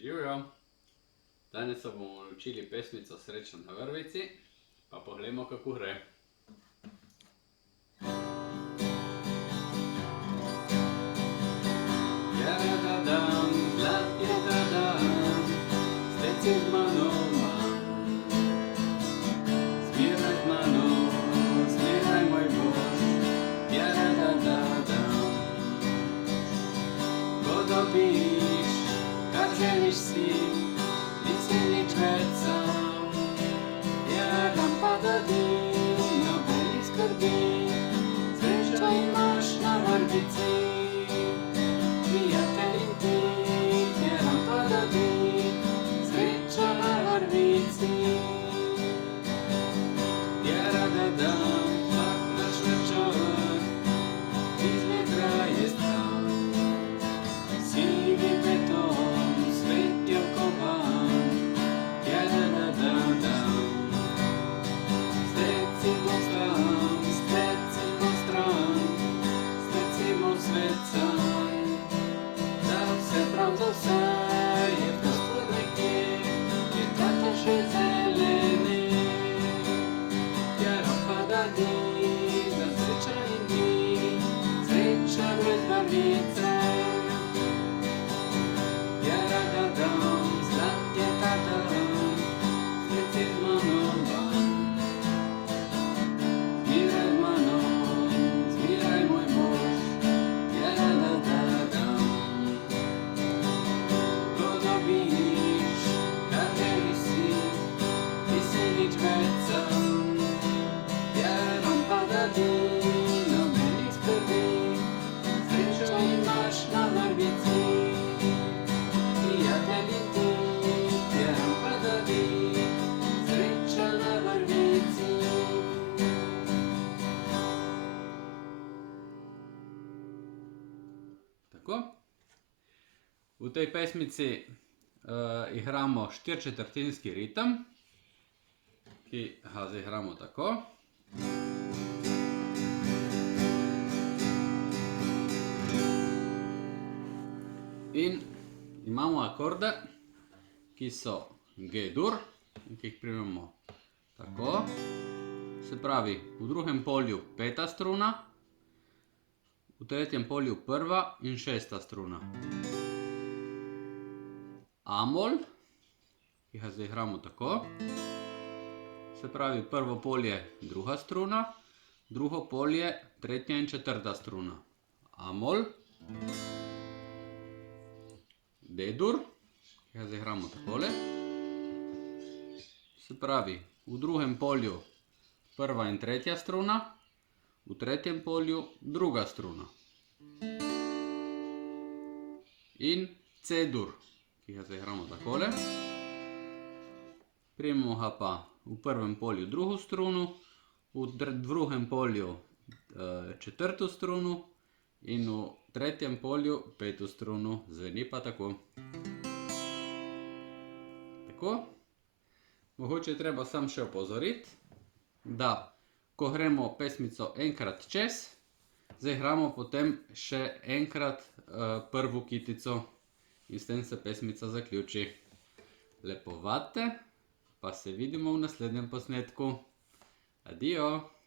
Živjo! Danes se bomo učili pesmico Sreča na vrvici, pa poglejmo, kako gre. Jadadam, zlat je ta dan, spet si z mano van. Zbiraj z mano, zbiraj moj mož, jadadadam. Ko dobiš, kar želiš si, nisi nič več sam. Jadam pa dadim, nobenih skrbi, srečo imaš na vrvici. Prijatelj in ti, jadam pa dadim, srečo na vrvici. Jadadam, vsak naš večer, iz vetra je stran. Sivi beton, svet je okovan, jadadadam. Strecimo stran, strecimo stran, strecimo svet sam. Za vse, prav za vse, je prostor nekje, je tata še zeleni. Jadam pa dadi, za sreča in mi, sreča brez vrvice. Jadadam, zlat je ta dan, spet si z mano van. Zbiraj z mano, zbiraj moj mož, jadadadam. Ko dobiš, kar želiš si, nisi nič več sam. Jadam pa dadim, nobenih skrbi, srečo imaš na vrvici. Prijatelj in ti, jadam pa dadim, sreča na vrvici. Tako. V tej pesmici igramo štiričetrtinski ritem, ki ga zaigramo tako. In imamo akorde, ki so G-dur in ki jih primemo tako. Se pravi, v drugem polju peta struna, v tretjem polju prva in šesta struna. A-mol, ki ga zaigramo tako. Se pravi, prvo polje druga struna, drugo polje tretja in četrta struna. A-mol. D-dur, ki ga zaigramo takole. Se pravi, v drugem polju prva in tretja struna, v tretjem polju druga struna. In C-dur, ki ga zaigramo takole. Primemo ga pa v prvem polju drugo struno, v drugem polju četrto struno in v tretjem polju peto struno. Zveni pa tako. Tako. Mogoče je treba samo še opozoriti, da ko gremo pesmico enkrat čez, zaigramo potem še enkrat prvo kitico in s tem se pesmica zaključi. Lepo vadite, pa se vidimo v naslednjem posnetku. Adijo!